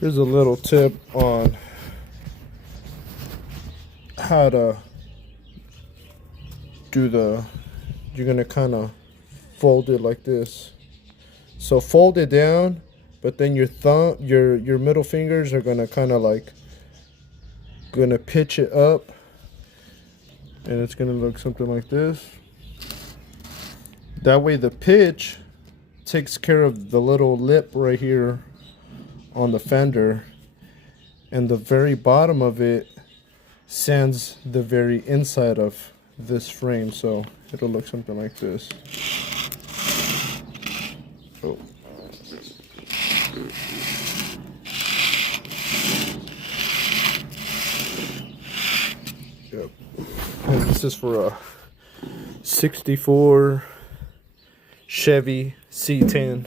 Here's a little tip on how to do you're gonna kind of fold it like this. So fold it down, but then your middle fingers are gonna kind of like gonna pitch it up, and it's gonna look something like this. That way the pitch takes care of the little lip right here on the fender, and the very bottom of it sands the very inside of this frame, so it'll look something like this. Oh. Yep. And this is for a 64 Chevy C10.